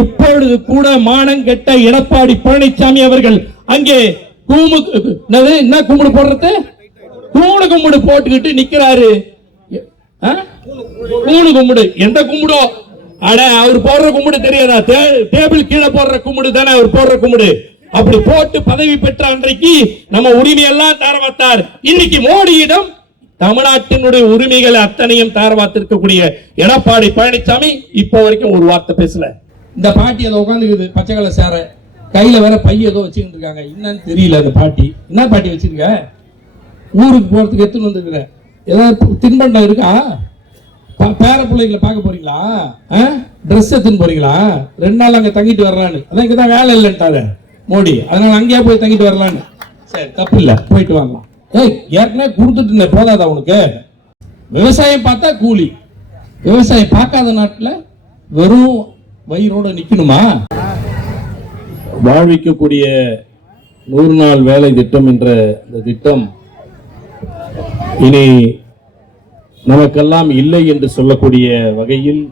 இப்பொழுது கூட மானங்கெட்ட எடப்பாடி பழனிசாமி அவர்கள் அங்கே என்ன கும்பிடு போடுறது, கூணு கும்பிடு போட்டுக்கிட்டு நிக்கிறாரு. கூணு கும்பிடு எந்த கும்பிடோ? அட, அவர் போடுற கும்பிடு தெரியாதா? டேபிள் கீழே போடுற கும்பிடு தானே அவர் போடுற கும்பிடு. அப்படி போட்டு பதவி பெற்ற அன்றைக்கு நம்ம உரிமையெல்லாம் தாரவாத்தார். இன்னைக்கு மோடியிடம் தமிழ்நாட்டினுடைய உரிமைகளை அத்தனையும் தாரவாத்திருக்கக்கூடிய எடப்பாடி பழனிசாமி இப்ப வரைக்கும் ஒரு வார்த்தை பேசல. இந்த பாட்டி அதை உட்காந்துக்குது, பச்சை கலர் சேர, கையில வேற பைய ஏதோ வச்சுக்கிட்டு இருக்காங்க. என்னன்னு தெரியல. அந்த பாட்டி என்ன பாட்டி வச்சிருக்க? ஊருக்கு போறதுக்கு எடுத்துன்னு வந்துருக்குற. ஏதாவது தின்பண்டம் இருக்கா? பேர பிள்ளைகளை பார்க்க போறீங்களா? ட்ரெஸ் எடுத்துன்னு போறீங்களா? 2 நாள் அங்க தங்கிட்டு வரலான்னு. அதான் இங்கதான் வேலை இல்லைன்ட்டாரு மோடி, அதனால அங்கேயே போய் தங்கிட்டு வரலான்னு. சரி, தப்பு இல்லை, போயிட்டு வரலாம். ஏற்கனவே கொடுத்துட்டு இருந்த போதாதா உனக்கு? விவசாயம் பார்த்தா கூலி, விவசாயம் பார்க்காத நாட்டில் வெறும் வயிறோட நிக்கணுமா? வாழ்விக்கக்கூடிய 100 நாள் வேலை திட்டம் என்ற இந்த திட்டம் இனி நமக்கெல்லாம் இல்லை என்று சொல்லக்கூடிய வகையில்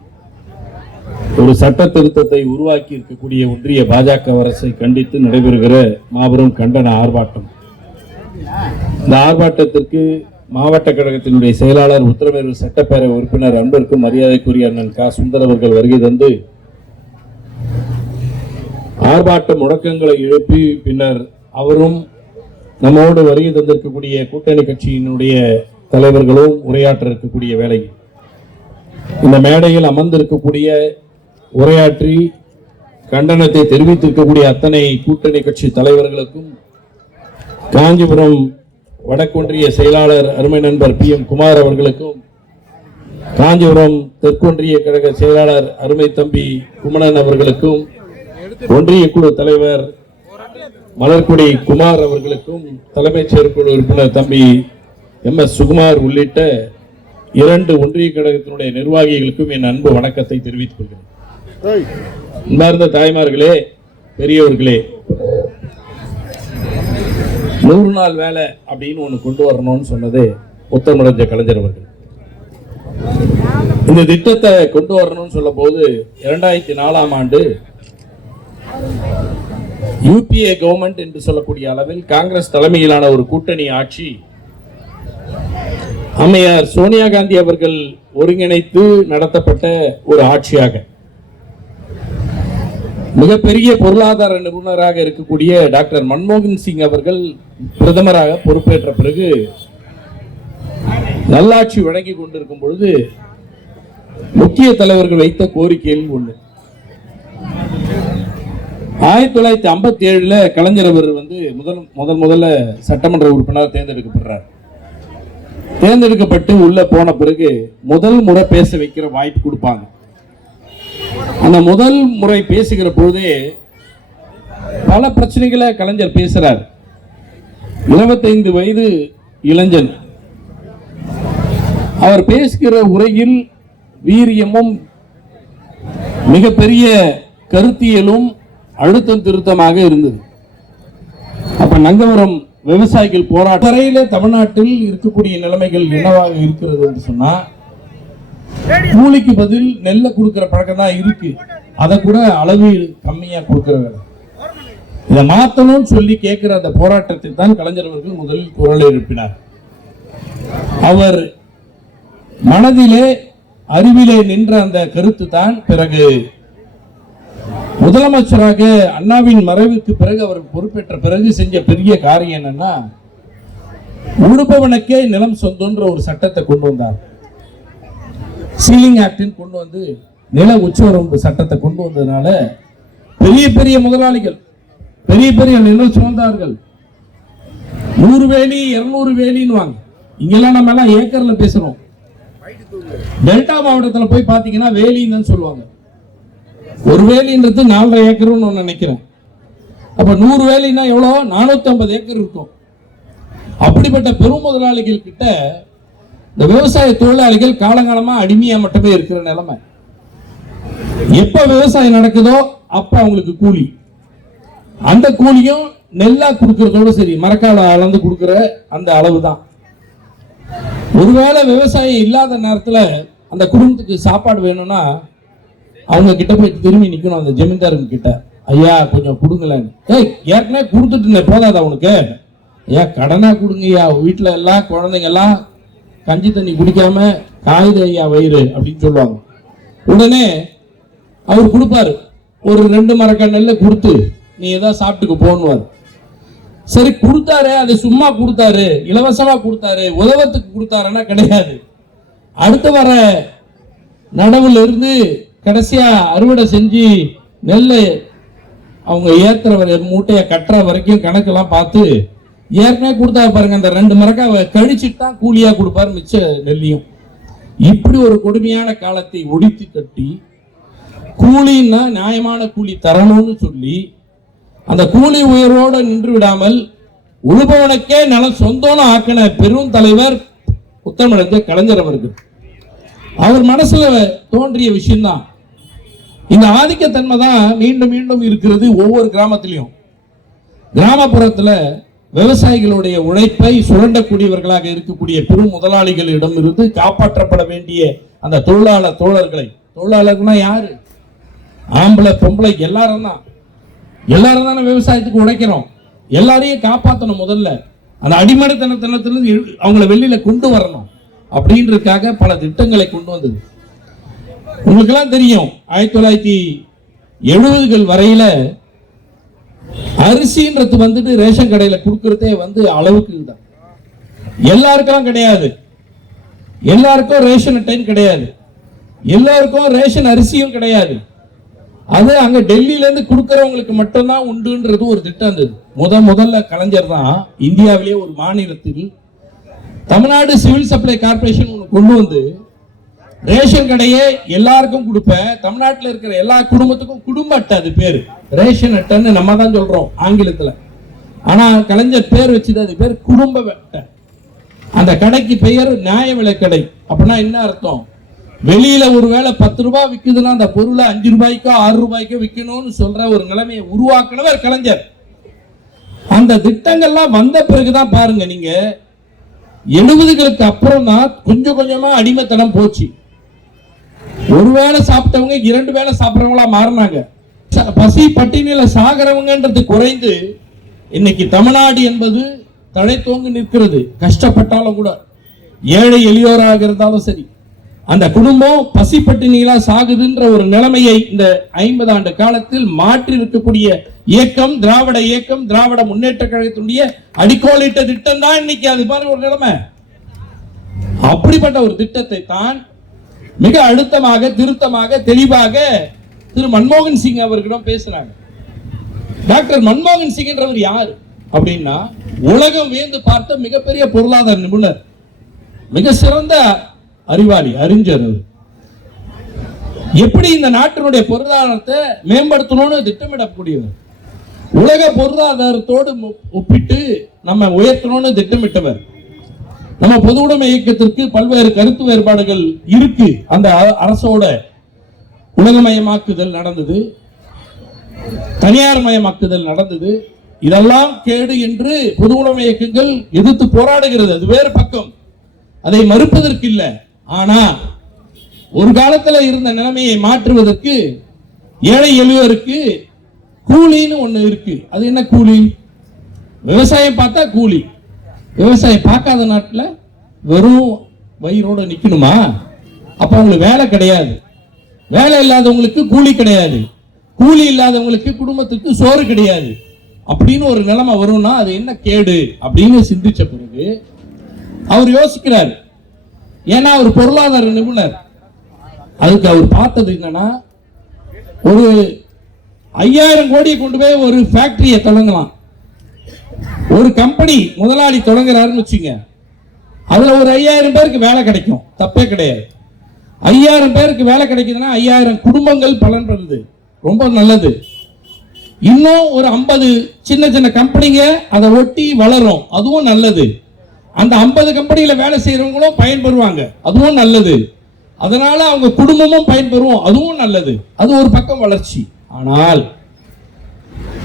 ஒரு சட்ட திருத்தத்தை உருவாக்கி இருக்கக்கூடிய ஒன்றிய பாஜக அரசை கண்டித்து நடைபெறுகிற மாபெரும் கண்டன ஆர்ப்பாட்டம். இந்த ஆர்ப்பாட்டத்திற்கு மாவட்ட கழகத்தினுடைய செயலாளர், உத்தரமேரூர் சட்டப்பேரவை உறுப்பினர், அன்பிற்கும் மரியாதைக்குரிய அண்ணன் க. சுந்தர் அவர்கள் வருகை தந்து ஆர்ப்பாட்ட முழக்கங்களை எழுப்பி பின்னர் அவரும் நம்மோடு வருகை தந்திருக்கக்கூடிய கூட்டணி கட்சியினுடைய தலைவர்களும் உரையாற்ற இருக்கக்கூடிய வேளையில் இந்த மேடையில் அமர்ந்திருக்கக்கூடிய உரையாற்றி கண்டனத்தை தெரிவித்திருக்கக்கூடிய அத்தனை கூட்டணி கட்சி தலைவர்களுக்கும், காஞ்சிபுரம் வடக்கொன்றிய செயலாளர் அருமை நண்பர் PM குமார் அவர்களுக்கும், காஞ்சிபுரம் தெற்கொன்றிய கழக செயலாளர் அருமை தம்பி குமணன் அவர்களுக்கும், ஒன்றிய குழு தலைவர் மலர்கொடி குமார் அவர்களுக்கும், தலைமைச் செயற்குழு உறுப்பினர் தம்பி MS சுகுமார் உள்ளிட்ட 2 ஒன்றிய கழகத்தினுடைய நிர்வாகிகளுக்கும் என் அன்பு வணக்கத்தை தெரிவித்துக் கொள்கிறேன். அன்பார்ந்த தாய்மார்களே, பெரியவர்களே, 100 நாள் வேலை அப்படின்னு ஒன்று கொண்டு வரணும்னு சொன்னது முத்தமிழஞ்ச கலைஞர் அவர்கள். இந்த திட்டத்தை கொண்டு வரணும்னு சொல்லும் போது 2004ஆம் ஆண்டு UPA கவர்மெண்ட் என்று சொல்லக்கூடிய அளவில் காங்கிரஸ் தலைமையிலான ஒரு கூட்டணி ஆட்சி அம்மையார் சோனியா காந்தி அவர்கள் ஒருங்கிணைத்து நடத்தப்பட்ட ஒரு ஆட்சியாக, மிகப்பெரிய பொருளாதார நிபுணராக இருக்கக்கூடிய டாக்டர் மன்மோகன் சிங் அவர்கள் பிரதமராக பொறுப்பேற்ற பிறகு நல்லாட்சி வழங்கி கொண்டிருக்கும் பொழுது முக்கிய தலைவர்கள் வைத்த கோரிக்கையில் ஒன்று, 1957 கலைஞர் அவர் முதல்ல சட்டமன்ற உறுப்பினர் தேர்ந்தெடுக்கப்படுறார். தேர்ந்தெடுக்கப்பட்டு உள்ள போன பிறகு முதல் முறை பேச வைக்கிற வாய்ப்பு கொடுப்பாங்க. அந்த முதல் முறை பேசுகிற பொழுதே பல பிரச்சனைகளை கலைஞர் பேசுறார். 25 வயது இளைஞன். அவர் பேசுகிற உரையில் வீரியமும் மிகப்பெரிய கருத்தியலும் அழுத்தம் திருத்தமாக இருந்தது. அப்ப நங்கவரம் விவசாயிகள் போராட்ட வரையில தமிழ்நாட்டில் இருக்கக்கூடிய நிலைமைகள் என்னவாக இருக்கிறது என்று சொன்னா, கூலிக்கு பதில் நெல்லை கொடுக்கிற பழக்கம் தான் இருக்கு. அதை கூட அளவு கம்மியா கொடுக்கிற வேலை. இதை மாத்தணும்னு சொல்லி கேட்கிற அந்த போராட்டத்தை தான் கலைஞர் அவர்கள் முதலில் குரல் எழுப்பினார். அவர் மனதிலே அறிவிலே நின்ற அந்த கருத்து தான் பிறகு முதலமைச்சராக அண்ணாவின் மறைவுக்கு பிறகு அவர் பொறுப்பேற்ற பிறகு செஞ்ச பெரிய காரியம் என்னன்னா, உடுப்பவனுக்கே நிலம் சொந்தன்ற ஒரு சட்டத்தை கொண்டு வந்தார். சீலிங் ஆக்ட் கொண்டு வந்து நில உச்சவரம்பு சட்டத்தை கொண்டு வந்ததுனால பெரிய பெரிய முதலாளிகள், பெரிய பெரிய நிலம் சுமந்தார்கள். 100 வேலி 200 வேலின்னு வாங்க. இங்கெல்லாம் நம்ம எல்லாம் ஏக்கர்ல பேசுறோம். டெல்டா மாவட்டத்தில் போய் பாத்தீங்கன்னா வேலின்னு சொல்லுவாங்க. ஒரு வேலின்றது 4.5 ஏக்கர்னு நினைக்கிறேன். அப்ப 100 வேலின்னா எவ்வளோ? 450 ஏக்கர் இருக்கும். அப்படிப்பட்ட பெரும் முதலாளிகள் கிட்ட இந்த விவசாய தொழிலாளிகள் காலங்காலமா அடிமையா மட்டுமே இருக்கிற நிலைமை. எப்ப விவசாயம் நடக்குதோ அப்ப அவங்களுக்கு கூலி. அந்த கூலியும் நெல்லா கொடுக்கறதோட சரி, மரக்கால அளந்து கொடுக்கிற அந்த அளவு தான். ஒருவேளை விவசாயம் இல்லாத நேரத்தில் அந்த குடும்பத்துக்கு சாப்பாடு வேணும்னா அவங்க கிட்ட போய் திரும்பி நிக்கணும் அந்த ஜமீன்தாரன் கிட்ட, ஐயா கொஞ்சம் கொடுங்களேன். ஏற்கனவே கொடுத்துட்டு போதாதா உனக்கு, ஐயா கடனா கொடுங்கய்யா, வீட்டுல எல்லாம் குழந்தைங்க எல்லாம் கஞ்சி தண்ணி குடிக்காம காயுது ஐயா வயிறு அப்படின்னு சொல்லுவாங்க. உடனே அவர் கொடுப்பாரு, ஒரு 2 மரக்காய் நெல்லை கொடுத்து நீ ஏதாவது சாப்பிட்டுக்கு போன்னுவார். சரி கொடுத்தாரு, அது சும்மா கொடுத்தாரு, இலவசமா கொடுத்தாரு, உதவத்துக்கு கொடுத்தாருன்னா கிடையாது. அடுத்த வர நடவுல இருந்து கடைசியா அறுவடை செஞ்சு நெல்லை அவங்க ஏத்துற மூட்டையை கட்டுற வரைக்கும் கணக்கெல்லாம் பார்த்து ஏற்கனவே கொடுத்தா பாருங்க, அந்த 2 மரக்காவை கழிச்சுட்டு தான் கூலியா கொடுப்பாரு மிச்ச நெல்லியும். இப்படி ஒரு கொடுமையான காலத்தை ஒடித்து கட்டி கூலின்னா நியாயமான கூலி தரணும்னு சொல்லி அந்த கூலி உயர்வோடு நின்று விடாமல் உழுபவனுக்கே நலம் சொந்தம்னு ஆக்கின பெரும் தலைவர் உத்தமடைந்த கலைஞர் அவர்கள். அவர் மனசுல தோன்றிய விஷயம்தான் இந்த ஆதிக்கத்தன்மை தான் மீண்டும் மீண்டும் இருக்கிறது ஒவ்வொரு கிராமத்திலையும். கிராமப்புறத்துல விவசாயிகளுடைய உழைப்பை சுரண்டக்கூடியவர்களாக இருக்கக்கூடிய பெரும் முதலாளிகளிடம் இருந்து காப்பாற்றப்பட வேண்டிய அந்த தொழிலாளர்கள்னா யாரு, ஆம்பளை பொம்பளை எல்லாரும் தானே விவசாயத்துக்கு உழைக்கிறோம். எல்லாரையும் காப்பாற்றணும். முதல்ல அந்த அடிமடைத்தனத்திலிருந்து அவங்களை வெளியில கொண்டு வரணும் அப்படின்றதுக்காக பல திட்டங்களை கொண்டு வந்தது. உங்களுக்கு எல்லாம் தெரியும் 1970கள் வரையில அரிசின்றது வந்துட்டு ரேஷன் கடையில கொடுக்கறதே அளவுக்கு தான். எல்லாருக்கும் கிடையாது, எல்லாருக்கும் ரேஷன் அட்டைன்னு கிடையாது, எல்லாருக்கும் ரேஷன் அரிசியும் கிடையாது. அது அங்க டெல்லியில இருந்து கொடுக்கறவங்களுக்கு மட்டும்தான் உண்டுன்றது ஒரு திட்டம் இருந்தது. முதல்ல கலைஞர் தான் இந்தியாவிலேயே ஒரு மாநிலத்தில் தமிழ்நாடு சிவில் சப்ளை கார்பரேஷன் ஒன்று கொண்டு வந்து ரேஷன் கடையே எல்லாருக்கும் கொடுப்ப, தமிழ்நாட்டில் இருக்கிற எல்லா குடும்பத்துக்கும் குடும்ப அட்டை, அது பேரு ரேஷன் அட்டைன்னு நம்ம தான் சொல்றோம் ஆங்கிலத்துல. ஆனா கலைஞர் பேர் வச்சது, அது பேர் குடும்ப அட்டை. அந்த கடைக்கு பெயர் நியாய விலை கடை. அப்படின்னா என்ன அர்த்தம், வெளியில ஒருவேளை 10 ரூபாய் விக்குதுன்னா அந்த பொருளை 5 ரூபாய்க்கோ 6 ரூபாய்க்கோ விற்கணும்னு சொல்ற ஒரு நிலைமையை உருவாக்குனவர் கலைஞர். அந்த திட்டங்கள்லாம் வந்த பிறகுதான் பாருங்க நீங்க 70களுக்கு அப்புறம் தான் கொஞ்சம் கொஞ்சமா அடிமைத்தனம் போச்சு. ஒருவேளை சாப்பிட்டவங்க 2 வேளை சாப்பிட்றவங்களா மாறினாங்க. பசி பட்டினியில சாகிறவங்கன்றது குறைந்து இன்னைக்கு தமிழ்நாடு என்பது தலை தோங்கி நிற்கிறது. கஷ்டப்பட்டாலும் கூட, ஏழை எளியோராக இருந்தாலும் சரி, அந்த குடும்பம் பசி பட்டினியிலா சாகுதுன்ற ஒரு நிலைமையை இந்த 50 ஆண்டு காலத்தில் மாற்றி இருக்கக்கூடிய இயக்கம் திராவிட இயக்கம், திராவிட முன்னேற்ற கழகத்தினுடைய அடிக்கோலிட்ட திட்டம் தான் இன்னைக்கு அது பாருங்க ஒரு நிலைமை. அப்படிப்பட்ட ஒரு திட்டத்தை தான் மிக அழுத்தமாக திருத்தமாக தெளிவாக திரு மன்மோகன் சிங் அவர்களிடம் பேசுறாங்க. டாக்டர் மன்மோகன் சிங் என்றவர் யாரு அப்படின்னா, உலகம் வியந்து பார்த்த மிகப்பெரிய பொருளாதார நிபுணர், மிக சிறந்த அறிவாளி, அறிஞர். எப்படி இந்த நாட்டினுடைய பொருளாதாரத்தை மேம்படுத்தணும்னு திட்டமிடக்கூடியவர், உலக பொருளாதாரத்தோடு ஒப்பிட்டு நம்ம உயர்த்தணும்னு திட்டமிட்டவர். நம்ம பொது உடைமை இயக்கத்திற்கு பல்வேறு கருத்து வேறுபாடுகள் இருக்கு. அந்த அரசோட உலகமயமாக்குதல் நடந்தது, தனியார் மயமாக்குதல் நடந்தது. இதெல்லாம் கேடு என்று பொது உடைமை இயக்கங்கள் எதிர்த்து போராடுகிறது. அது வேறு பக்கம், அதை மறுப்பதற்கு இல்லை. ஆனா ஒரு காலத்துல இருந்த நிலைமையை மாற்றுவதற்கு ஏழை எளியோருக்கு கூலின்னு ஒண்ணு இருக்கு. அது என்ன கூலி? விவசாயம் பார்த்தா கூலி. விவசாயம் பார்க்காத நாட்டில் வெறும் வயிறோட நிக்கணுமா? அப்ப அவங்களுக்கு வேலை கிடையாது. வேலை இல்லாதவங்களுக்கு கூலி கிடையாது, கூலி இல்லாதவங்களுக்கு குடும்பத்துக்கு சோறு கிடையாது. அப்படின்னு ஒரு நிலைமை வரும்னா அது என்ன கேடு அப்படின்னு சிந்திச்ச பிறகு அவர் யோசிக்கிறார். ஏன்னா அவர் பொருளாதார நிபுணர். அதுக்கு அவர் பார்த்தது என்னன்னா, ஒரு 5000 கோடியை கொண்டு போய் ஒரு ஃபேக்டரியை தொடங்கலாம். ஒரு கம்பெனி முதலாளி தொடங்குறாருன்னு வச்சுங்க, அதுல ஒரு 5000 பேருக்கு வேலை கிடைக்கும், தப்பே கிடையாது. 5000 பேருக்கு வேலை கிடைக்குதுன்னா 5000 குடும்பங்கள் பலன் பெறுது, ரொம்ப நல்லது. இன்னும் ஒரு 50 சின்ன சின்ன கம்பெனிங்க அதை ஒட்டி வளரும், அதுவும் நல்லது. அந்த 50 கம்பெனியில வேலை செய்யறவங்களும் பயன்பெறுவாங்க, அதுவும் நல்லது. அதனால அவங்க குடும்பமும் பயன்பெறும், அதுவும் நல்லது. அது ஒரு பக்கம் வளர்ச்சி. ஆனால்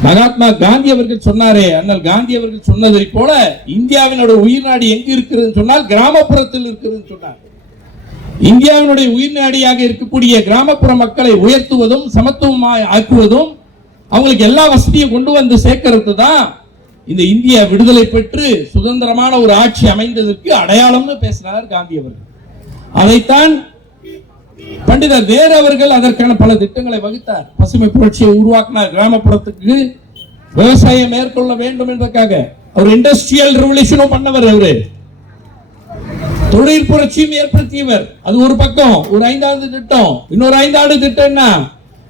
மகாத்மா காந்தி அவர்கள் சொன்னாரே, அண்ணல் காந்தி அவர்கள் சொன்னதை போல இந்தியாவினோட உயிர் நாடு எங்க இருக்கிறது சொன்னால் கிராமப்புறத்தில் இருக்கிறது சொன்னார். இந்தியாவினுடைய உயிர்நாடியாக இருக்கக்கூடிய கிராமப்புற மக்களை உயர்த்துவதும் சமத்துவமாய் ஆக்குவதும் அவங்களுக்கு எல்லா வசதியும் கொண்டு வந்து சேர்க்கிறது தான் இந்த இந்திய விடுதலை பெற்று சுதந்திரமான ஒரு ஆட்சி அமைந்ததற்கு அடையாளம்னு பேசினார் காந்தி அவர்கள். அதைத்தான் பண்டிதர் நேரு அவர்கள் அதற்கான பல திட்டங்களை வகுத்தார். பசுமை புரட்சியை உருவாக்கினார். கிராமப்புறத்துக்கு விவசாயம் மேற்கொள்ள வேண்டும் என்பதற்காக அவர் இண்டஸ்ட்ரியல் ரெவல்யூஷனும் பண்ணவர். அவரு தொழில் புரட்சியும் ஏற்படுத்தியவர். அது ஒரு பக்கம். ஒரு 5வது திட்டம். இன்னொரு 5வது திட்டம் என்ன?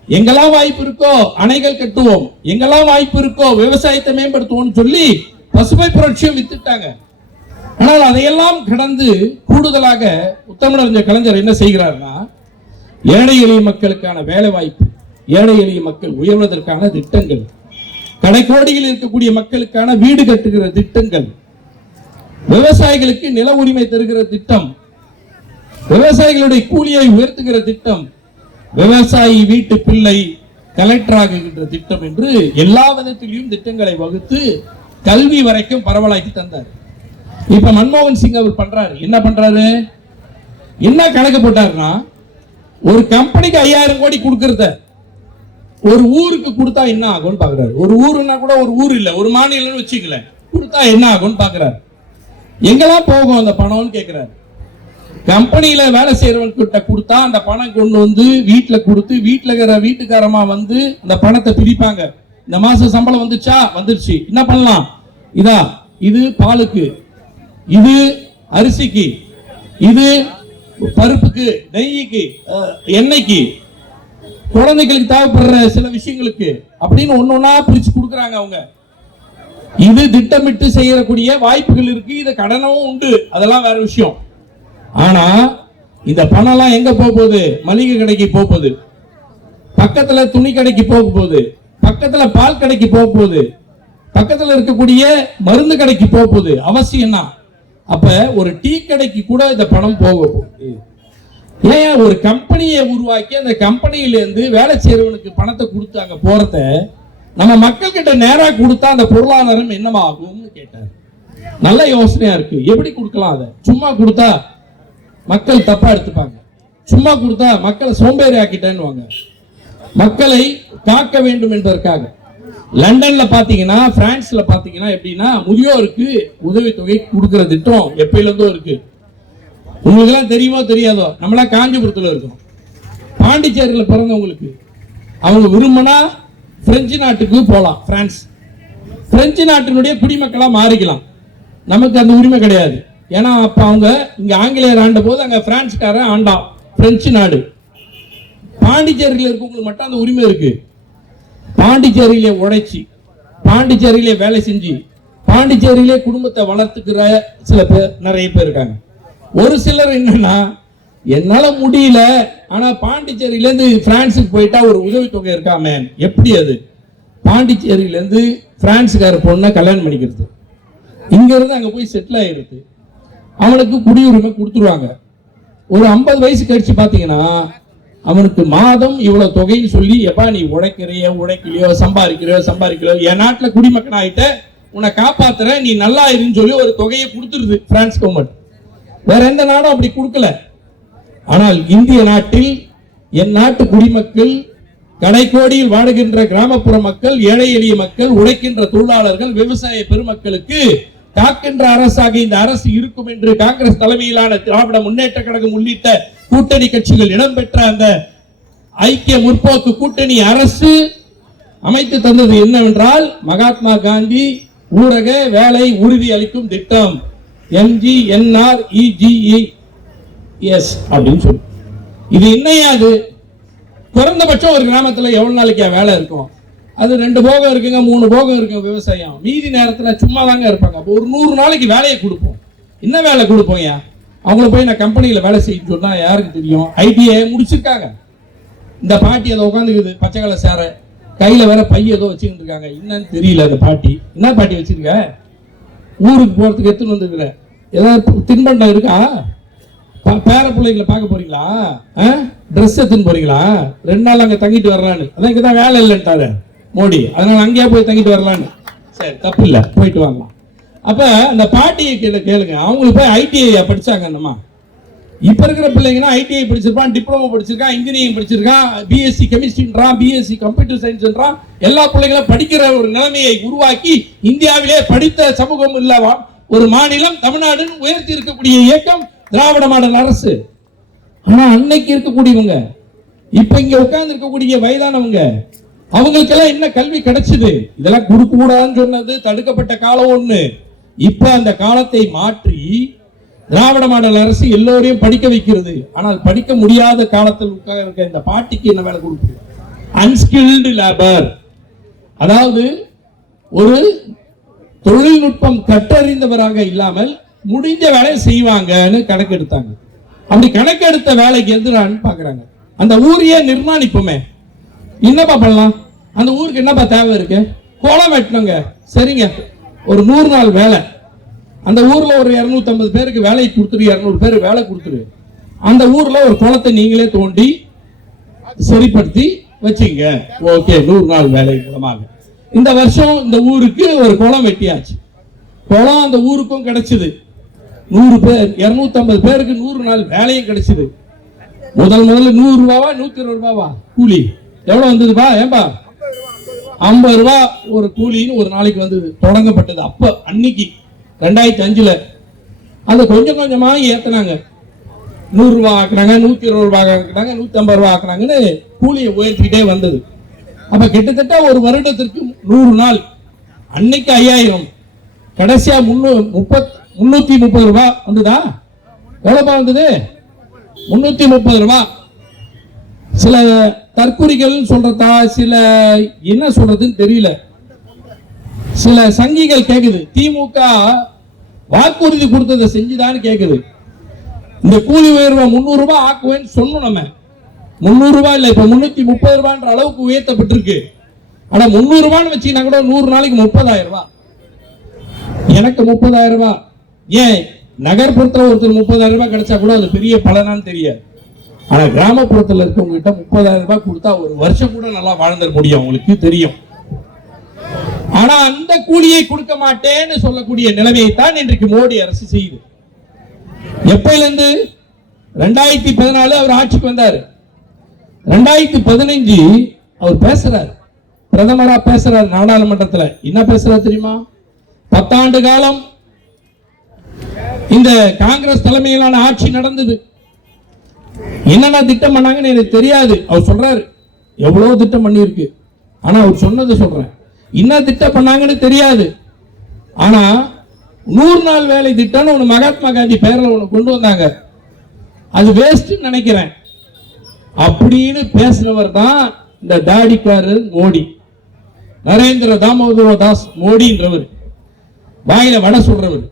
எங்கெல்லாம் வாய்ப்பு இருக்கோ அணைகள் கட்டுவோம், எங்கெல்லாம் வாய்ப்பு இருக்கோ விவசாயத்தை மேம்படுத்துவோம் சொல்லி பசுமை புரட்சியும் வித்துட்டாங்க. ஆனால் அதையெல்லாம் கடந்து கூடுதலாக உத்தமனறிஞர் கலைஞர் என்ன செய்கிறார்னா, ஏழை எளிய மக்களுக்கான வேலை வாய்ப்பு, ஏழை எளிய மக்கள் உயர்வதற்கான திட்டங்கள், கடைக்கோடியில் இருக்கக்கூடிய மக்களுக்கான வீடு கட்டுகிற திட்டங்கள், விவசாயிகளுக்கு நில உரிமை தருகிற திட்டம், விவசாயிகளுடைய கூலியை உயர்த்துகிற திட்டம், விவசாயி வீட்டு பிள்ளை கலெக்டர் ஆகுகின்ற திட்டம் என்று எல்லா விதத்திலையும் திட்டங்களை வகுத்து கல்வி வரைக்கும் பரவலாக்கி தந்தார். இப்ப மன்மோகன் சிங் அவர் பண்றாரு. என்ன பண்றாரு? என்ன கணக்கு போட்டாருன்னா, ஒரு கம்பெனிக்கு 5000 கோடி கொடுக்கறத ஒரு ஊருக்கு கொடுத்தா என்ன ஆகும்னு பாக்குறாரு. ஒரு ஊருன்னா கூட ஒரு ஊர் இல்ல, ஒரு மாநிலம் வச்சுக்கல, கொடுத்தா என்ன ஆகும்னு பாக்குறாரு. எங்கெல்லாம் போகும் அந்த பணம்னு கேட்கிறாரு. கம்பெனியில வேலை செய்யறவங்க கிட்ட கொடுத்தா அந்த பணம் கொண்டு வந்து வீட்டுல கொடுத்து வீட்டுல இருக்கிற வீட்டுக்காரமா வந்து அந்த பணத்தை பிரிப்பாங்க. இந்த மாசம் சம்பளம் வந்துச்சா? வந்துருச்சு. என்ன பண்ணலாம்? இதா, இது பாலுக்கு, இது அரிசிக்கு, இது பருப்புக்கு, நெய்க்கு, எண்ணெய்க்கு, குழந்தைகளுக்கு தேவைப்படுற சில விஷயங்களுக்கு அப்படின்னு ஒன்னொன்னா பிரிச்சு கொடுக்கறாங்க அவங்க. இது திட்டமிட்டு செய்யக்கூடிய வாய்ப்புகள் இருக்கு. இது கடனவும் உண்டு, அதெல்லாம் வேற விஷயம். ஆனா இந்த பணம் எல்லாம் எங்க போகுது? மளிகை கடைக்கு போகுது, பக்கத்துல துணி கடைக்கு போகுது, பக்கத்துல பால் கடைக்கு போகுது, பக்கத்துல இருக்கக்கூடிய மருந்து கடைக்கு போகுது. அவசியம் தான். அப்ப ஒரு டீ கடைக்கு கூட இந்த பணம் போகுது. ஏன்? ஒரு கம்பெனியை உருவாக்கி அந்த கம்பெனியில இருந்து வேலை செய்யறவனுக்கு பணத்தை கொடுத்து அங்க போறத நம்ம மக்கள் கிட்ட நேரா கொடுத்தா அந்த பொருளாதாரம் என்னமாகும்னு கேட்டார். நல்ல யோசனையா இருக்கு. எப்படி கொடுக்கலாம்? அதை சும்மா கொடுத்தா மக்கள் தப்பா எடுத்துப்பாங்க. சும்மா கொடுத்தா மக்களை சோம்பேறி ஆக்கிட்டேன்னு மக்களை காக்க வேண்டும் என்பதற்காக லண்டன்ல பாத்தீங்கன்னா, பிரான்ஸ்ல பாத்தீங்கன்னா எப்படின்னா, முதியோருக்கு உதவித்தொகை கொடுக்கிற திட்டம் எப்பயில இருந்தோ இருக்கு. உங்களுக்கு எல்லாம் தெரியுமோ தெரியாதோ, நம்மளா காஞ்சிபுரத்துல இருக்கோம். பாண்டிச்சேரியில பிறந்தவங்களுக்கு அவங்க விரும்பினா பிரெஞ்சு நாட்டுக்கு போலாம். பிரான்ஸ் பிரெஞ்சு நாட்டினுடைய குடிமக்களா மாறிக்கலாம். நமக்கு அந்த உரிமை கிடையாது. ஏன்னா அப்ப அவங்க இங்க ஆங்கிலேயர் ஆண்ட போது அங்க பிரான்ஸ்காரன் ஆண்டான் பிரெஞ்சு நாடு. பாண்டிச்சேரியில இருக்கவங்களுக்கு மட்டும் அந்த உரிமை இருக்கு. பாண்டிச்சேரியிலே உழைச்சி, பாண்டிச்சேரியிலே வேலை செஞ்சு, பாண்டிச்சேரியிலே குடும்பத்தை வளர்த்துக்கிற சில பேர், நிறைய பேர் இருக்காங்க. ஒரு சிலர் என்னன்னா, என்னால முடியல, ஆனா பாண்டிச்சேரியில இருந்து பிரான்ஸுக்கு போயிட்டா ஒரு உதவித்தொகை இருக்காமே. எப்படி அது? பாண்டிச்சேரியில இருந்து பிரான்ஸுக்கார பொண்ணை கல்யாணம் பண்ணிக்கிறது, இங்க இருந்து அங்க போய் செட்டில் ஆயிடுது, அவனுக்கு குடியுரிமை கொடுத்துருவாங்க. ஒரு 50 வயசு கழிச்சு பாத்தீங்கன்னா அவனுக்கு மாதம் இவ்வளவு தொகைன்னு சொல்லி, எப்பா நீ உழைக்கிறையோ உழைக்கலையோ, சம்பாதிக்கலையோ, என் நாட்டுல குடிமக்கன் ஆயிட்ட, உன்னை காப்பாத்துற, நீ நல்லா இருன்னு சொல்லி ஒரு தொகையை கொடுத்துருது பிரான்ஸ் கவர்மெண்ட். வேற எந்த நாடும் அப்படி கொடுக்கல. ஆனால் இந்திய நாட்டில் என் நாட்டு குடிமக்கள், கடைக்கோடியில் வாழுகின்ற கிராமப்புற மக்கள், ஏழை எளிய மக்கள், உழைக்கின்ற தொழிலாளர்கள், விவசாய பெருமக்களுக்கு காக்கின்ற அரசாக இந்த அரசு இருக்கும் என்று காங்கிரஸ் தலைமையிலான திராவிட முன்னேற்ற கழகம் உள்ளிட்ட கூட்டணி கட்சிகள் இடம்பெற்ற அந்த ஐக்கிய முற்போக்கு கூட்டணி அரசு அமைத்து தந்தது என்னவென்றால், மகாத்மா காந்தி ஊரக வேலை உறுதி அளிக்கும் திட்டம், MGNREGES அப்படின்னு சொல்லி. இது என்னையாது? குறைந்தபட்சம் ஒரு கிராமத்துல எவ்வளவு நாளைக்கு வேலை இருக்கும்? அது 2 போகம் இருக்குங்க, 3 போகம் இருக்கு விவசாயம். மீதி நேரத்துல சும்மா தாங்க இருப்பாங்க. அப்போ ஒரு 100 நாளைக்கு வேலையை கொடுப்போம். என்ன வேலை கொடுப்போம்? அவங்கள போய் நான் கம்பெனியில வேலை செய்ய சொன்னா யாருக்கு தெரியும்? ஐடிஐ முடிச்சிருக்காங்க. இந்த பாட்டி அதை உட்காந்துக்குது, பச்சை கலர் சேர, கையில வேற பைய ஏதோ வச்சுக்கிட்டு இருக்காங்க. என்னன்னு தெரியல. அந்த பாட்டி என்ன பாட்டி வச்சிருக்க? ஊருக்கு போறதுக்கு எடுத்துன்னு வந்துருக்குற, ஏதாவது தின்பண்டம் இருக்கா? பேர பிள்ளைங்களை பார்க்க போறீங்களா? ட்ரெஸ் எடுத்துன்னு போறீங்களா? 2 நாள் அங்க தங்கிட்டு வரலான்னு. அதான் இங்கதான் வேலை இல்லைன்ட்டாரு மோடி, அதனால அங்கேயா போய் தங்கிட்டு வரலான்னு. சரி, தப்பு இல்லை, போயிட்டு வரலாம். அப்ப அந்த பாட்டியை கேளுங்க, அவங்களுக்கு போய் ஐடிஐ படிச்சாங்க. அந்தம்மா இப்ப இருக்கிற பிள்ளைங்கன்னா ஐடிஐ படிச்சிருப்பான், டிப்ளமோ படிச்சிருக்கான், இன்ஜினியரிங் படிச்சிருக்கான், பிஎஸ்சி கெமிஸ்ட்ரின்றான், பிஎஸ்சி கம்ப்யூட்டர் சயின்ஸ்ன்றான். எல்லா பிள்ளைகளும் படிக்கிற ஒரு நிலைமையை உருவாக்கி இந்தியாவிலே படித்த சமூகம் இல்லவா ஒரு மாநிலம் தமிழ்நாடுன்னு உயர்த்தி இருக்கக்கூடிய இயக்கம் திராவிட மாடல் அரசு. ஆனா அன்னைக்கு இருக்கக்கூடியவங்க, இப்ப இங்க உட்கார்ந்து இருக்கக்கூடிய வயதானவங்க, அவங்களுக்கெல்லாம் என்ன கல்வி கிடைச்சது? இதெல்லாம் கொடுக்க கூடாதுன்னு சொன்னது தடுக்கப்பட்ட காலம் ஒண்ணு. இப்ப அந்த காலத்தை மாற்றி திராவிட மாடல் அரசு எல்லோரையும் படிக்க வைக்கிறது. ஆனால் படிக்க முடியாத காலத்தில் இருக்க இந்த பாட்டிக்கு என்ன வேலை கொடுக்குது? Unskilled labour. அதாவது ஒரு தொழில்நுட்பம் கற்றறிந்தவராக இல்லாமல் முடிஞ்ச வேலையை செய்வாங்கன்னு கணக்கெடுத்தாங்க. அப்படி கணக்கெடுத்த வேலைக்கு எதிரான்னு பாக்குறாங்க. அந்த ஊரையே நிர்மாணிப்போமே, என்னப்பா பண்ணலாம்? அந்த ஊருக்கு என்னப்பா தேவை இருக்கு? கோலம் வெட்டணுங்க, சரிங்க, ஒரு 100 நாள் வேலை. அந்த ஊர்ல ஒரு 250 பேருக்கு வேலை கொடுத்துரு, 200 பேர் வேலை கொடுத்துரு. அந்த ஊர்ல ஒரு குளத்தை நீங்களே தோண்டி சரிப்படுத்தி வச்சுங்க, ஓகே, 100 நாள் வேலை மூலமாக. இந்த வருஷம் இந்த ஊருக்கு ஒரு குளம் வெட்டியாச்சு. குளம் அந்த ஊருக்கும் கிடைச்சது. 100 பேர் 250 பேருக்கு 100 நாள் வேலையும் கிடைச்சது. முதல்ல 100 ரூபாவா 120 ரூபாவா கூலி எவ்வளவு வந்ததுப்பா? ஏன்பா 50 ரூபா ஒரு கூலின்னு ஒரு நாளைக்கு வந்தது. தொடங்கப்பட்டது அப்ப அன்னைக்கு 2005. அதை கொஞ்சம் கொஞ்சமா ஏத்தினாங்க. 100 ரூபாய் ஆக்குறாங்க, 120 ரூபாய் ஆக்குறாங்க, 150 ரூபாய் ஆக்குறாங்கன்னு கூலியை உயர்த்திக்கிட்டே வந்தது. அப்ப கிட்டத்தட்ட ஒரு வருடத்திற்கு 100 நாள், அன்னைக்கு 5000, கடைசியா 330 ரூபாய் வந்ததா? எவ்வளவுப்பா வந்தது? 330 ரூபாய். சில தற்குறிகள் சொல்றதா, சில என்ன சொல்றதுன்னு தெரியல, சில சங்கிகள் கேக்குது, திமுக வாக்குறுதி கொடுத்ததை செஞ்சுதான்னு கேக்குது. இந்த கூலி உயர்வை 300 ரூபாய் ஆக்குவேன்னு சொன்னோம். நம்ம 300 ரூபாய் இல்ல, இப்ப 330 ரூபாய்ன்ற அளவுக்கு உயர்த்தப்பட்டிருக்கு. ஆனா 300 ரூபான்னு வச்சீங்கன்னா கூட 100 நாளைக்கு 30,000 ரூபாய். எனக்கு 30,000 ரூபாய். ஏன் நகர்ப்புறத்துல ஒருத்தர் 30,000 ரூபாய் கிடைச்சா கூட அது பெரிய பலனான்னு தெரியாது. ஆனா கிராமப்புறத்துல இருக்கவங்க கிட்ட 30,000 ரூபாய் கொடுத்தா ஒரு வருஷம் கூட நல்லா வாழ்ந்துட முடியும், உங்களுக்கு தெரியும். ஆனா அந்த கூலியை கொடுக்க மாட்டேன்னு சொல்லக்கூடிய நிலைமையை தான் இன்றைக்கு மோடி அரசு செய்யுது. எப்பயிலிருந்து? 2014 அவர் ஆட்சிக்கு வந்தாரு. 2015 அவர் பேசுறாரு, பிரதமரா பேசுறாரு நாடாளுமன்றத்தில். என்ன பேசுறாரு தெரியுமா? 10 ஆண்டு காலம் இந்த காங்கிரஸ் தலைமையிலான ஆட்சி நடந்தது. என்னென்ன திட்டம் பண்ணாங்கன்னு எனக்கு தெரியாது. அவர் சொல்றாரு எவ்வளவு திட்டம் பண்ணி இருக்கு. ஆனா அவர் சொன்னதை சொல்றேன், என்ன திட்டம் பண்ணாங்கன்னு தெரியாது. ஆனா 100 நாள் வேலை திட்டம் ஒண்ணு மகாத்மா காந்தி பெயர்ல ஒண்ணு கொண்டு வந்தாங்க, அது வேஸ்ட் நினைக்கிறேன் அப்படின்னு பேசுறவர் தான் இந்த தாடிக்காரர் மோடி. நரேந்திர தாமோதர தாஸ் மோடின்றவர், வாயில வடை சொல்றவர்,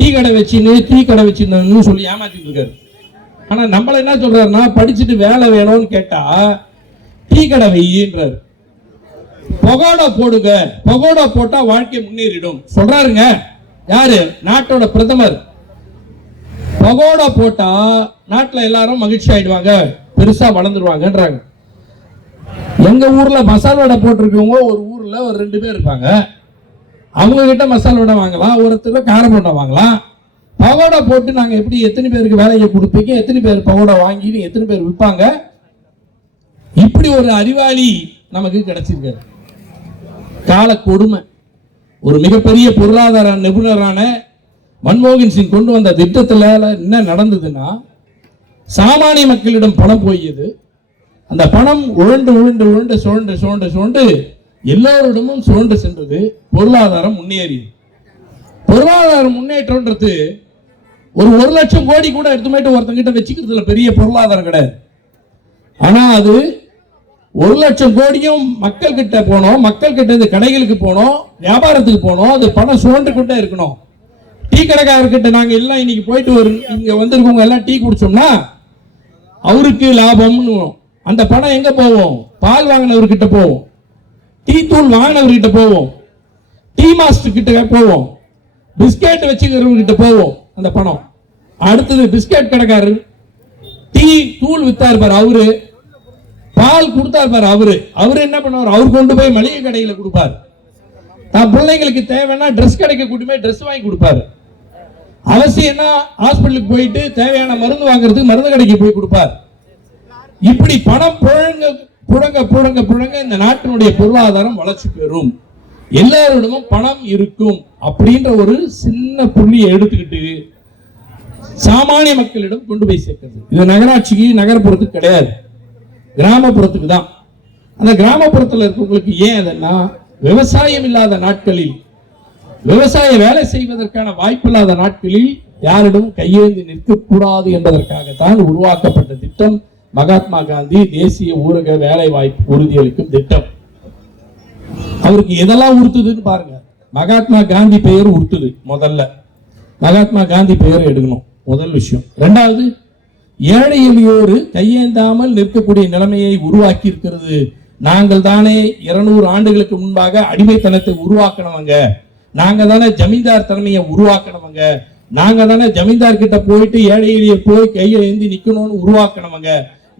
டீ கடை வச்சுன்னு சொல்லி ஏமாத்திட்டு இருக்காரு. ஆனா நம்மள என்ன சொல்றாருன்னா, படிச்சுட்டு வேலை வேணும்னு கேட்டா டீ கடை வையின்றாரு. பகோடா போடுங்க, பகோடா போட்டா வாழ்க்கை முன்னேறிடும் சொல்றாருங்க. யாரு? நாட்டோட பிரதமர். பகோடா போட்டா நாட்டுல எல்லாரும் மகிழ்ச்சி ஆயிடுவாங்க, பெருசா வளர்ந்துருவாங்கன்றாங்க. எங்க ஊர்ல மசால் வடை போட்டிருக்கவங்க ஒரு ஊர்ல ஒரு 2 பேர் இருப்பாங்க. அவங்க கிட்ட மசால் வடை வாங்கலாம், ஒருத்தர் கார போண்டா வாங்கலாம். பகோடா போட்டு நாங்க எப்படி எத்தனை பேருக்கு வேலையை கொடுப்பீங்க, எத்தனை பேர் பகோடா வாங்கி எத்தனை பேர் விற்பாங்க? இப்படி ஒரு அறிவாளி நமக்கு கிடைச்சிருக்காரு. கால கொடுமை. ஒரு மிகப்பெரிய பொருளாதார நிபுணரான மன்மோகன் சிங் கொண்டு வந்த திட்டத்தில் என்ன நடந்ததுன்னா, சாமானிய மக்களிடம் பணம் போயது. அந்த பணம் சுழண்டு எல்லோரிடமும் சுழண்டு சென்றது. பொருளாதாரம் முன்னேறியது. பொருளாதார முன்னேற்றம்ன்றது ஒரு 1,00,000 கோடி கூட எடுத்துமைட்டு ஒருத்தங்கிட்ட வச்சுக்கிறதுல பெரிய பொருளாதாரம் கிடையாது. ஆனா அது 1,00,000 கோடியும் மக்கள் கிட்ட போனோம், மக்கள் கிட்ட இருந்து கடைகளுக்கு போனோம், வியாபாரத்துக்கு போனோம், அது பணம் சுழண்டு கொண்டே இருக்கணும். டீ கடைக்காரர்கிட்ட நாங்க எல்லாம் இன்னைக்கு போயிட்டு இங்க வந்திருக்கவங்க எல்லாம் டீ குடிச்சோம்னா அவருக்கு லாபம்னு, அந்த பணம் எங்க போவோம்? பால் வாங்கினவர்கிட்ட போவோம், டீ தூள் வாங்கினவர்கிட்ட போவோம், டீ மாஸ்டர் கிட்ட போவோம், பிஸ்கெட் வச்சுக்கிறவர்கிட்ட போவோம் அந்த பணம். அடுத்தது பிஸ்கெட் கடைக்காரர், டீ தூள் வித்தார் பாரு அவரு, பால் கொடுத்தார் பாரு அவரு என்ன பண்ணுவார்? அவர் கொண்டு போய் மளிகை கடையில கொடுப்பார். தான் பிள்ளைங்களுக்கு தேவைன்னா ட்ரெஸ் கடைக்கு கூட்டி போய் ட்ரெஸ் வாங்கி கொடுப்பாரு. அவசியம்னா ஹாஸ்பிட்டலுக்கு போயிட்டு தேவையான மருந்து வாங்குறதுக்கு மருந்து கடைக்கு போய் கொடுப்பார். இப்படி பணம் புழங்க புழங்க புழங்க புழங்க இந்த நாட்டினுடைய பொருளாதாரம் வளர்ச்சி பெறும், எல்லாரிடமும் பணம் இருக்கும் அப்படின்ற ஒரு சின்ன புள்ளியை எடுத்துக்கிட்டு சாமானிய மக்களிடம் கொண்டு போய் சேர்க்கிறது. இது நகராட்சிக்கு நகர்ப்புறத்துக்கு கிடையாது, கிராமப்புறத்துக்கு தான். அந்த கிராமப்புறத்தில் இருக்கவங்களுக்கு ஏன் அதன்னா, விவசாயம் இல்லாத நாட்களில், விவசாய வேலை செய்வதற்கான வாய்ப்பில்லாத நாட்களில் யாரிடம் கையேந்தி நிற்கக்கூடாது என்பதற்காகத்தான் உருவாக்கப்பட்ட திட்டம் மகாத்மா காந்தி தேசிய ஊரக வேலை வாய்ப்பு உறுதியளிக்கும் திட்டம். அவருக்கு எதெல்லாம் உறுத்துதுன்னு பாருங்க. மகாத்மா காந்தி பெயர் உறுத்துது. முதல்ல மகாத்மா காந்தி பெயர் எடுக்கணும், முதல் விஷயம். இரண்டாவது, ஏழை எளியோர் கையேந்தாமல் நிற்கக்கூடிய நிலைமையை உருவாக்கி இருக்கிறது. நாங்கள் தானே 200 ஆண்டுகளுக்கு முன்பாக அடிமைத்தனத்தை உருவாக்கணவங்க, நாங்க தானே ஜமீன்தார் தன்மையை உருவாக்கணவங்க, நாங்க தானே ஜமீன்தார் கிட்ட போயிட்டு ஏழை எளிய போய் கையை ஏந்தி நிக்கணும்னு உருவாக்கணவங்க,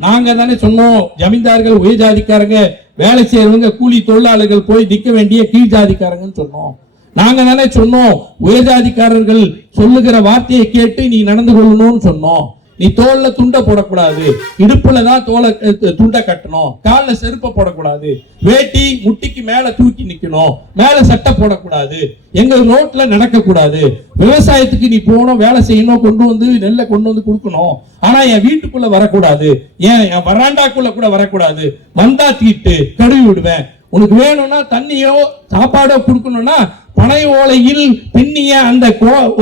நாங்க தானே சொன்னோம் ஜமீன்தார்கள் உயர் ஜாதிக்காரங்க, வேலை செய்யறவங்க கூலி தொழிலாளர்கள் போய் நிக்க வேண்டிய கீழ் ஜாதிக்காரங்கன்னு சொன்னோம். நாங்க தானே சொன்னோம் உயர் ஜாதிக்காரர்கள் சொல்லுகிற வார்த்தையை கேட்டு நீ நடந்து கொள்ளணும்னு சொன்னோம். நீ தோல்ல துண்டை போடக்கூடாது, இடுப்புலதான் தோலை துண்டை கட்டணும், காலில் செருப்பை போடக்கூடாது, வேட்டி முட்டிக்கு மேல தூக்கி நிக்கணும், மேல சட்டை போடக்கூடாது, எங்க ரோட்ல நடக்க கூடாது, விவசாயத்துக்கு நீ போகணும், வேலை செய்யணும், கொண்டு வந்து நெல்லை கொண்டு வந்து கொடுக்கணும், ஆனா என் வீட்டுக்குள்ள வரக்கூடாது, என் வராண்டாக்குள்ள கூட வரக்கூடாது, வந்தா தீட்டு கழுவி விடுவேன், உனக்கு வேணும்னா தண்ணியோ சாப்பாடோ கொடுக்கணும்னா பனை ஓலையில் பின்னிய அந்த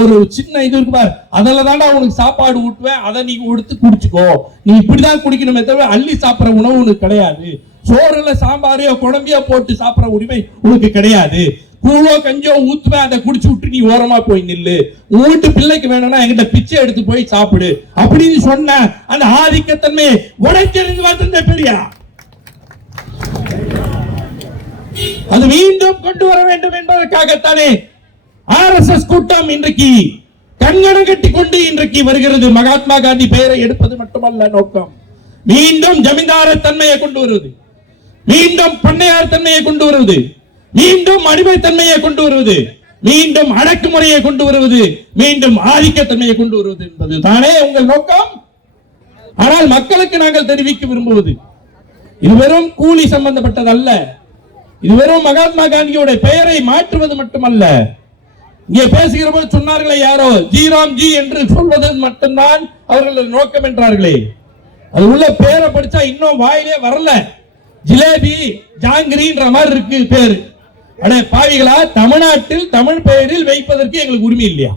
ஒரு சின்ன இது இருக்கு பாரு, அதில் தாண்டா உனக்கு சாப்பாடு ஊட்டுவேன், அதை நீ எடுத்து குடிச்சுக்கோ, நீ இப்படிதான் குடிக்கணுமே தவிர அள்ளி சாப்பிட்ற உணவு உனக்கு கிடையாது, சோறுல சாம்பாரையோ குழம்பியோ போட்டு சாப்பிட்ற உரிமை உனக்கு கிடையாது, கூழோ கஞ்சோ ஊத்துவேன், அதை குடிச்சு விட்டு நீ ஓரமா போய் நில்லு, உன் வீட்டு பிள்ளைக்கு வேணும்னா என்கிட்ட பிச்சை எடுத்து போய் சாப்பிடு அப்படின்னு சொன்ன அந்த ஆதிக்கத்தன்மையை உடைச்செறிந்து வந்த பெரியார். அது மீண்டும் கொண்டு வர வேண்டும் என்பதற்காகத்தானே RSS கூட்டம் இன்றைக்கு கங்கணம் கட்டி கொண்டு இன்றைக்கு வருகிறது. மகாத்மா காந்தி பெயரை எடுப்பது மட்டுமல்ல நோக்கம், மீண்டும் ஜமீன்தார தன்மையை கொண்டு வருவது, மீண்டும் பண்ணையார் தன்மையை கொண்டு வருவது, மீண்டும் அடிமைத்தன்மையை கொண்டு வருவது, மீண்டும் அடக்குமுறையை கொண்டு வருவது, மீண்டும் ஆதிக்கத்தன்மையை கொண்டு வருவது என்பது தானே உங்கள் நோக்கம். ஆனால் மக்களுக்கு நாங்கள் தெரிவிக்க விரும்புவது, இது வெறும் கூலி சம்பந்தப்பட்டதல்ல, இது வெறும் மகாத்மா காந்தியோட பெயரை மாற்றுவது மட்டுமல்ல. இங்கே பேசுகிற போது சொன்னார்களே யாரோ ஜீராம் ஜி என்று சொல்வது மட்டும்தான் அவர்கள் நோக்கம் என்றார்களே, அது உள்ள பேரை படிச்சா இன்னும் வாயிலே வரல, ஜிலேபி ஜாங்கிரின்ற மாதிரி இருக்கு பேரு. அட பாவிகளா, தமிழ்நாட்டில் தமிழ் பெயரில் வைப்பதற்கு எங்களுக்கு உரிமை இல்லையா?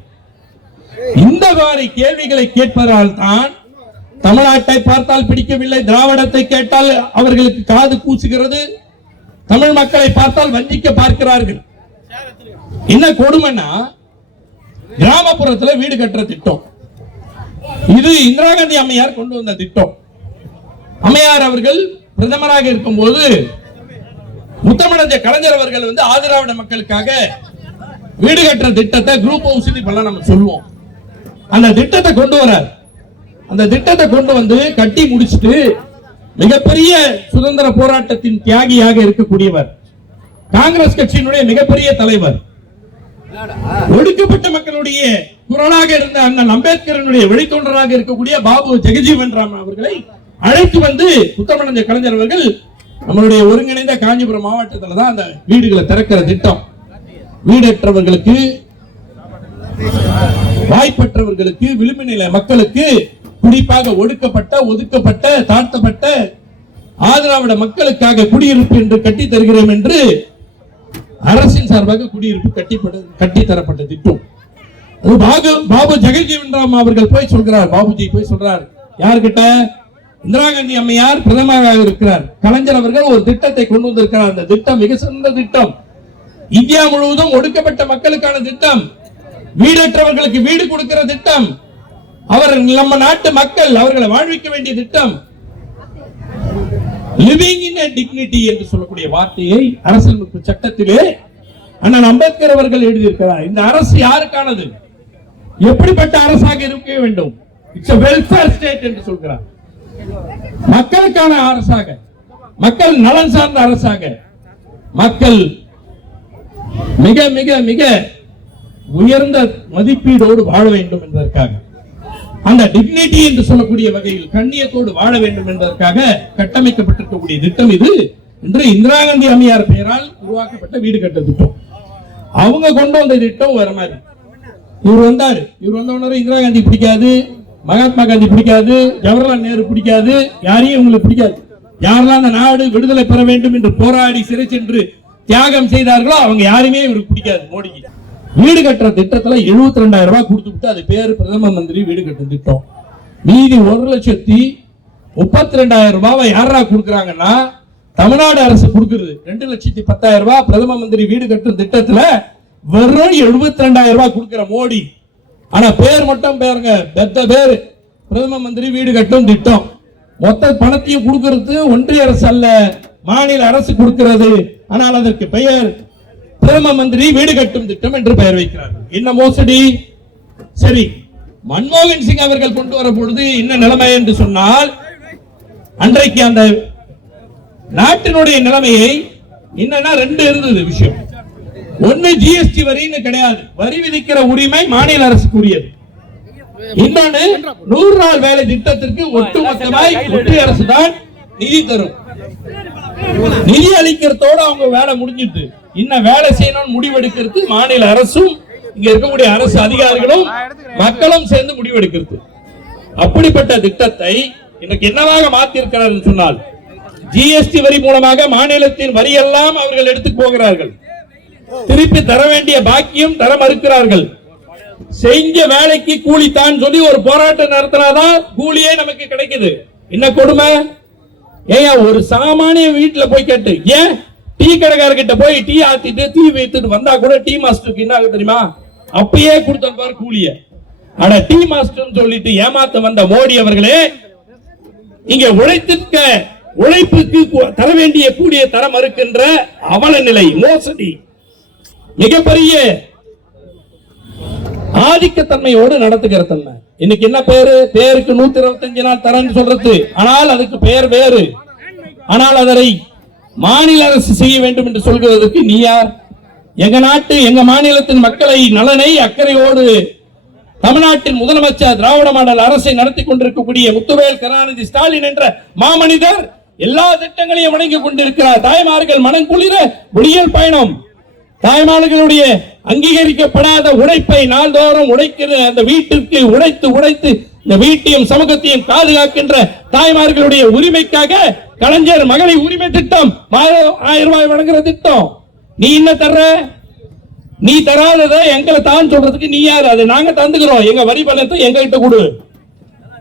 இந்த மாதிரி கேள்விகளை கேட்பதால் தான் தமிழ்நாட்டை பார்த்தால் பிடிக்கவில்லை, திராவிடத்தை கேட்டால் அவர்களுக்கு காது கூசுகிறது, தமிழ் மக்களை பார்த்தால் வஞ்சிக்க பார்க்கிறார்கள். என்ன கொடுமைன்னா, கிராமப்புறத்தில் வீடு கட்டுற திட்டம் இது இந்திரா காந்தி அம்மையார் கொண்டு வந்த திட்டம். அம்மையார் அவர்கள் பிரதமராக இருக்கும் போது முத்தமிழஞ்ச கலைஞர் அவர்கள் ஆதிராவிட மக்களுக்காக வீடு கட்டுற திட்டத்தை குரூப் ஹவுஸ் இப்பெல்லாம் நம்ம சொல்லுவோம், அந்த திட்டத்தை கொண்டு வரார். அந்த திட்டத்தை கொண்டு வந்து கட்டி முடிச்சுட்டு மிகப்பெரிய சுதந்திர போராட்டத்தின் தியாகியாக இருக்கக்கூடியவர், காங்கிரஸ் கட்சியினுடைய மிகப்பெரிய தலைவர், ஒடுக்கப்பட்ட மக்களுடைய குரலாக இருந்த அண்ணன் அம்பேத்கரனுடைய வழித்தோன்றராக இருக்கக்கூடிய பாபு ஜெகஜீவன் ராம் அவர்களை அழைத்து வந்து முத்தமிழஞ்ச கலைஞர் அவர்கள் நம்மளுடைய ஒருங்கிணைந்த காஞ்சிபுரம் மாவட்டத்தில் தான் அந்த வீடுகளை திறக்கிற திட்டம். வீடற்றவர்களுக்கு, வாய்ப்பற்றவர்களுக்கு, விளிம்பு நிலை மக்களுக்கு, குறிப்பாக ஒடுக்கப்பட்ட, ஒதுக்கப்பட்ட, தாழ்த்தப்பட்ட ஆதிராவிட மக்களுக்காக குடியிருப்பு என்று கட்டி தருகிறோம் என்று அரசின் சார்பாக குடியிருப்பு கட்டி தரப்பட்ட திட்டம். பாபு ஜெகஜீவன் ராம் அவர்கள் போய் சொல்கிறார், பாபுஜி போய் சொல்றார் யார்கிட்ட, இந்திரா காந்தி அம்மையார் பிரதமராக இருக்கிறார், கலைஞர் அவர்கள் ஒரு திட்டத்தை கொண்டு வந்திருக்கிறார், அந்த திட்டம் மிக சிறந்த திட்டம், இந்தியா முழுவதும் ஒடுக்கப்பட்ட மக்களுக்கான திட்டம், வீடற்றவர்களுக்கு வீடு கொடுக்கிற திட்டம், அவர் நம்ம நாட்டு மக்கள் அவர்களை வாழ்விக்க வேண்டிய திட்டம், லிவிங் இன் எ டிக்னிட்டி என்று சொல்லக்கூடிய வார்த்தையை அரசியலமைப்பு சட்டத்திலே அண்ணன் அம்பேத்கர் அவர்கள் எழுதியிருக்கிறார். இந்த அரசு யாருக்கானது, எப்படிப்பட்ட அரசாக இருக்க வேண்டும், இட்ஸ் எ வெல்ஃபேர் ஸ்டேட் என்று சொல்கிறார், மக்களுக்கான அரசாக, மக்கள் நலன் சார்ந்த அரசாக, மக்கள் மிக மிக மிக உயர்ந்த மதிப்பீடோடு வாழ வேண்டும் என்பதற்காக, அந்த டிக்னிட்டி என்று சொல்லக்கூடிய வகையில் கண்ணியத்தோடு வாழ வேண்டும் என்பதற்காக கட்டமைக்கப்பட்டிருக்கக்கூடிய திட்டம் இது. இன்று இந்திரா காந்தி அம்மையார் பெயரால் உருவாக்கப்பட்ட வீடு கட்ட திட்டம். அவங்க கொண்டு வந்த திட்டம் வேற மாதிரி. இவர் வந்தாரு, இவர் வந்தவனரும் இந்திரா காந்தி பிடிக்காது, மகாத்மா காந்தி பிடிக்காது, ஜவஹர்லால் நேரு பிடிக்காது, யாரையும் உங்களுக்கு பிடிக்காது. யாரெல்லாம் அந்த நாடு விடுதலை பெற வேண்டும் என்று போராடி சிறை சென்று தியாகம் செய்தார்களோ அவங்க யாருமே இவருக்கு பிடிக்காது. மோடிக்கு வீடு கட்டுற திட்டத்துல 72,000 ரூபாய் கொடுத்துட்டு அது பேரு பிரதம மந்திரி வீடு கட்டும் திட்டம். மீதி 1,32,000 ரூபாவை யாரா கொடுக்கறாங்கன்னா தமிழ்நாடு அரசு கொடுக்கிறது. 2,10,000 ரூபாய் பிரதம மந்திரி வீடு கட்டும் திட்டத்துல வெறும் 72,000 ரூபாய் கொடுக்கிற மோடி. ஆனா பேர் மட்டும் பாருங்க, பெத்த பேரு பிரதம மந்திரி வீடு கட்டும் திட்டம். மொத்த பணத்தையும் கொடுக்கிறது ஒன்றிய அரசு அல்ல, மாநில அரசு கொடுக்கிறது. ஆனால் அதற்கு பெயர் பிரதம மந்திரி வீடு கட்டும் திட்டம் என்று பெயர் வைக்கிறார்கள். என்ன மோசடி! சரி, மன்மோகன் சிங் அவர்கள் கொண்டு வர பொழுது என்ன நிலைமை என்று சொன்னால், அன்றைக்கு அந்த நாட்டினுடைய நிலைமையை என்னன்னா 2 இருந்தது விஷயம். ஒன்னு ஜிஎஸ்டி வரின்னு கிடையாது, வரி விதிக்கிற உரிமை மாநில அரசுக்கு உரியது. இன்னொன்னு 100 நாள் வேலை திட்டத்திற்கு ஒட்டுமொத்தமாய் ஒன்றிய அரசு தான் நிதி தரும். நிதி அளிக்கிறதோட அவங்க வேலை முடிஞ்சிட்டு இன்னும் வேலை செய்யணும்னு முடிவெடுக்கிறது மாநில அரசும் இங்க இருக்கக்கூடிய அரசு அதிகாரிகளும் மக்களும் சேர்ந்து முடிவெடுக்கிறது. அப்படிப்பட்ட திட்டத்தை இன்னைக்கு என்னவாக மாற்றிருக்கிறார் சொன்னால், ஜிஎஸ்டி வரி மூலமாக மாநிலத்தின் வரி எல்லாம் அவர்கள் எடுத்து போகிறார்கள். திருப்பி தர வேண்டிய பாக்கியம் தர மறுக்கிறார்கள். செஞ்ச வேலைக்கு கூலி தான் சொல்லி ஒரு போராட்டம் நடத்தினாதான் கூலியே நமக்கு கிடைக்குது. என்ன கொடுமை! ஏன் ஒரு சாமானிய வீட்டுல போய் கேட்டு, ஏன் டீ கடைக்காரர்கிட்ட போய் டீ ஆத்திட்டு தீ வைத்துட்டு வந்தா கூட டீ மாஸ்டருக்கு என்ன ஆகுது தெரியுமா? அப்பயே கொடுத்தாரு கூலிய. ஆனா டீ மாஸ்டர் சொல்லிட்டு ஏமாத்த வந்த மோடி அவர்களே, இங்க உழைத்திருக்க உழைப்புக்கு தர வேண்டிய கூலிய தர மறுக்கின்ற அவல நிலை, மோசடி, மிகப்பெரிய ஆதிக்கத்தன்மையோடு நடத்துகிற தன்மை. இன்னைக்கு என்ன பேருக்கு 125 நாள் தரன்னு சொல்றது, ஆனால் அதுக்கு பெயர் வேறு. ஆனால் அதனை மாநில அரசு செய்ய வேண்டும் என்று சொல்கிறதுக்கு நீ யார்? எங்க நாட்டு எங்க மாநிலத்தின் மக்களை நலனை அக்கறையோடு தமிழ்நாட்டின் முதலமைச்சர் திராவிட மாடல் அரசை நடத்தி கொண்டிருக்கக்கூடிய முத்துவேல் கருணாநிதி ஸ்டாலின் என்ற மாமனிதர் எல்லா திட்டங்களையும் வழங்கிக் கொண்டிருக்கிறார். தாய்மார்கள் மனம் குளிர விடியல் பயணம், தாய்மார்களுடைய அங்கீகரிக்கப்படாத உழைப்பை நாள்தோறும் உழைக்கிற அந்த வீட்டிற்கு உழைத்து இந்த வீட்டையும் சமூகத்தையும் பாதுகாக்கின்ற தாய்மார்களுடைய உரிமைக்காக கலைஞர் மகளிர் உரிமை திட்டம் 1000 ரூபாய் வழங்குற திட்டம். நீ என்ன தர்ற? நீ தராததை எங்களை தான் சொல்றதுக்கு நீ யார்? அதை நாங்க தந்துக்கிறோம். எங்க வரி பணத்தை எங்ககிட்ட கொடு,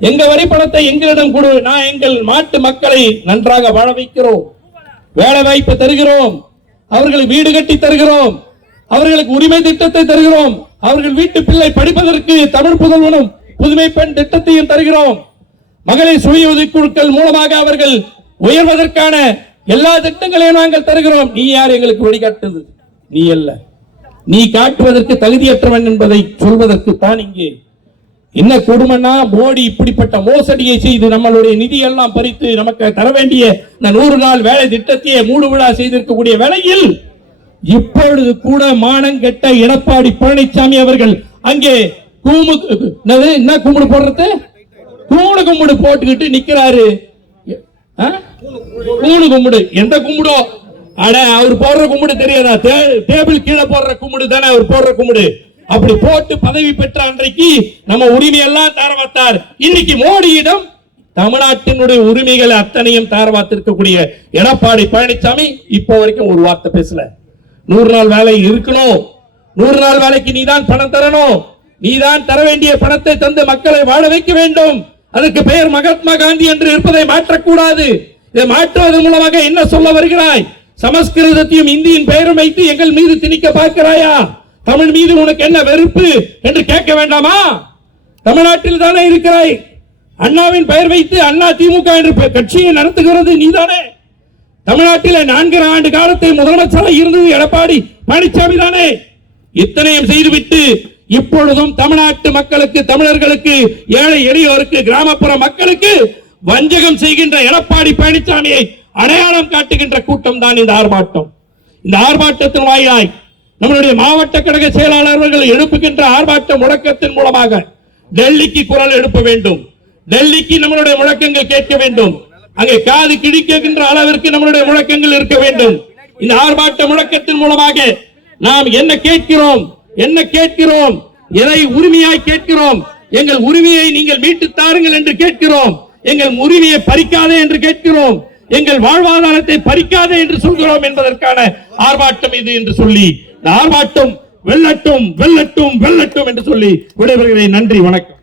எங்க வரி பணத்தை எங்களிடம் கொடு. நான் எங்கள் நாட்டு மக்களை நன்றாக வாழ வைக்கிறோம், வேலை வாய்ப்பு தருகிறோம், அவர்களுக்கு வீடு கட்டி தருகிறோம், அவர்களுக்கு உரிமை திட்டத்தை தருகிறோம், அவர்கள் வீட்டு பிள்ளை படிப்பதற்கு தமிழ் புதல்வனும் புதுமை பெண் திட்டத்தையும் தருகிறோம், மகளிர் சுய உதவிக்குழுக்கள் மூலமாக அவர்கள் உயர்வதற்கான எல்லா திட்டங்களையும் நாங்கள் தருகிறோம். நீ யார் எங்களுக்கு வழிகாட்டுது? நீ அல்ல. நீ காட்டுவதற்கு தகுதியற்றவன் என்பதை சொல்வதற்கு தான் இங்கே என்ன கொடுமைன்னா, மோடி இப்படிப்பட்ட மோசடியை செய்து நம்மளுடைய நிதி எல்லாம் பறித்து நமக்கு தர வேண்டிய 100 நாள் வேலை திட்டத்தையே மூடு விழா செய்திருக்கக்கூடிய வேளையில் இப்பொழுது கூட மானங்கெட்ட எடப்பாடி பழனிசாமி அவர்கள் அங்கே கும்பிடு போடுறது, கும்பிடு போட்டுக்கிட்டு நிக்கிறாரு. கும்பிடு எந்த கும்பிடோ? அட அவர் போடுற கும்பிடு தெரியாதா? டேபிள் கீழே போடுற கும்பிடு தானே அவர் போடுற கும்பிடு. அப்படி போட்டு பதவி பெற்ற அன்றைக்கு நம்ம உரிமையெல்லாம் தாரவாத்தார். இன்னைக்கு மோடியிடம் தமிழ்நாட்டினுடைய உரிமைகள் அத்தனையும் தாரவாத்திருக்கக்கூடிய எடப்பாடி பழனிசாமி இப்ப வரைக்கும் ஒரு வார்த்தை பேசல. 100 நாள் வேலை இருக்கணும், 100 நாள் வேலைக்கு நீதான் பணம் தரணும், நீதான் தர வேண்டிய பணத்தை தந்து மக்களை வாழ வைக்க வேண்டும். அதற்கு பெயர் மகாத்மா காந்தி என்று இருப்பதை மாற்றக்கூடாது. இதை மாற்றுவதன் மூலமாக என்ன சொல்ல வருகிறாய்? சமஸ்கிருதத்தையும் இந்தியின் பெயரும் வைத்து எங்கள் மீது திணிக்க பார்க்கிறாயா? தமிழ் மீது உனக்கு என்ன வெறுப்பு என்று கேட்க வேண்டாமா? தமிழ்நாட்டில் தானே இருக்கிறாய். அண்ணாவின் பெயர் வைத்து அண்ணா திமுக என்று கட்சியை நடத்துகிறது நீதானே. தமிழ்நாட்டில் 4 ஆண்டு காலத்தை முதலமைச்சராக இருந்தது எடப்பாடி பழனிசாமி தானே. இத்தனையும் செய்துவிட்டு இப்பொழுதும் தமிழ்நாட்டு மக்களுக்கு, தமிழர்களுக்கு, ஏழை எளியோருக்கு, கிராமப்புற மக்களுக்கு வஞ்சகம் செய்கின்ற எடப்பாடி பழனிசாமியை அடையாளம் காட்டுகின்ற கூட்டம் தான் இந்த ஆர்ப்பாட்டம். இந்த ஆர்ப்பாட்டத்தின் வாயிலாய் நம்மளுடைய மாவட்ட கழக செயலாளர்கள் எழுப்புகின்ற ஆர்ப்பாட்ட முழக்கத்தின் மூலமாக டெல்லிக்கு குரல் எழுப்ப வேண்டும். டெல்லிக்கு நம்மளுடைய முழக்கங்கள் கேட்க வேண்டும். அங்கே காது கிழிக்கின்ற அளவிற்கு நம்மளுடைய முழக்கங்கள் இருக்க வேண்டும். இந்த ஆர்ப்பாட்ட முழக்கத்தின் மூலமாக நாம் என்ன கேட்கிறோம், எதை உரிமையாய் கேட்கிறோம், எங்கள் உரிமையை நீங்கள் மீட்டு தாருங்கள் என்று கேட்கிறோம். எங்கள் உரிமையை பறிக்காதே என்று கேட்கிறோம். எங்கள் வாழ்வாதாரத்தை பறிக்காதே என்று சொல்கிறோம் என்பதற்கான ஆர்ப்பாட்டம் இது என்று சொல்லி இந்த ஆர்ப்பாட்டம் வெல்லட்டும் வெல்லட்டும் வெல்லட்டும் என்று சொல்லி விடைபெறுகிறேன். நன்றி, வணக்கம்.